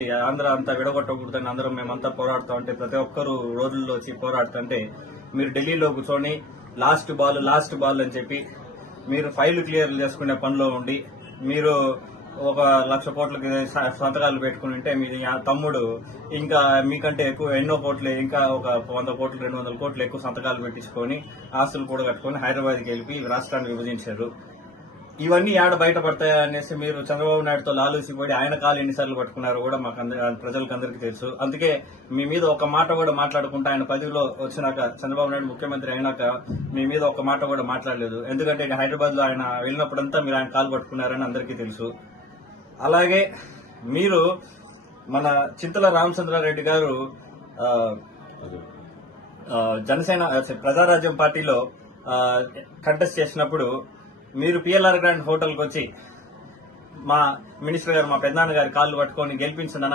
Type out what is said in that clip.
ఆంధ్ర అంతా విడగొట్టకూడదని అందరం మేమంతా పోరాడుతూ ఉంటే ప్రతి ఒక్కరు రోడ్లలో వచ్చి పోరాడుతుంటే మీరు ఢిల్లీలో కూర్చొని లాస్ట్ బాల్ అని చెప్పి మీరు ఫైల్ క్లియర్ చేసుకునే పనిలో ఉండి మీరు ఒక 1,00,000 కోట్లకి సంతకాలు పెట్టుకుని ఉంటే మీ తమ్ముడు ఇంకా మీకంటే ఎక్కువ ఎన్నో కోట్లు, ఇంకా ఒక 100 కోట్లు 200 కోట్లు ఎక్కువ సంతకాలు పెట్టించుకొని ఆస్తులు కూడా కట్టుకుని హైదరాబాద్కి వెళ్ళి రాష్ట్రాన్ని విభజించారు. ఇవన్నీ ఏడ బయటపడతాయా అనేసి మీరు చంద్రబాబు నాయుడుతో లాలూసిపడి ఆయన కాలు ఎన్నిసార్లు పట్టుకున్నారో కూడా మాకు ప్రజలకు అందరికీ తెలుసు. అందుకే మీ మీద ఒక మాట కూడా మాట్లాడుకుంటా ఆయన పదవిలో వచ్చినాక చంద్రబాబు నాయుడు ముఖ్యమంత్రి అయినాక మీ మీద ఒక మాట కూడా మాట్లాడలేదు. ఎందుకంటే హైదరాబాద్ లో ఆయన వెళ్ళినప్పుడంతా మీరు ఆయన కాలు పట్టుకున్నారని అందరికీ తెలుసు. అలాగే మీరు మన చింతల రామచంద్రారెడ్డి గారు జనసేన ప్రజారాజ్యం పార్టీలో కంటెస్ట్ చేసినప్పుడు మీరు పిఎల్ఆర్ గ్రాండ్ హోటల్కి వచ్చి మా మినిస్టర్ గారు మా పెద్దనాన్న గారి కాళ్ళు పట్టుకొని గెలిపించండి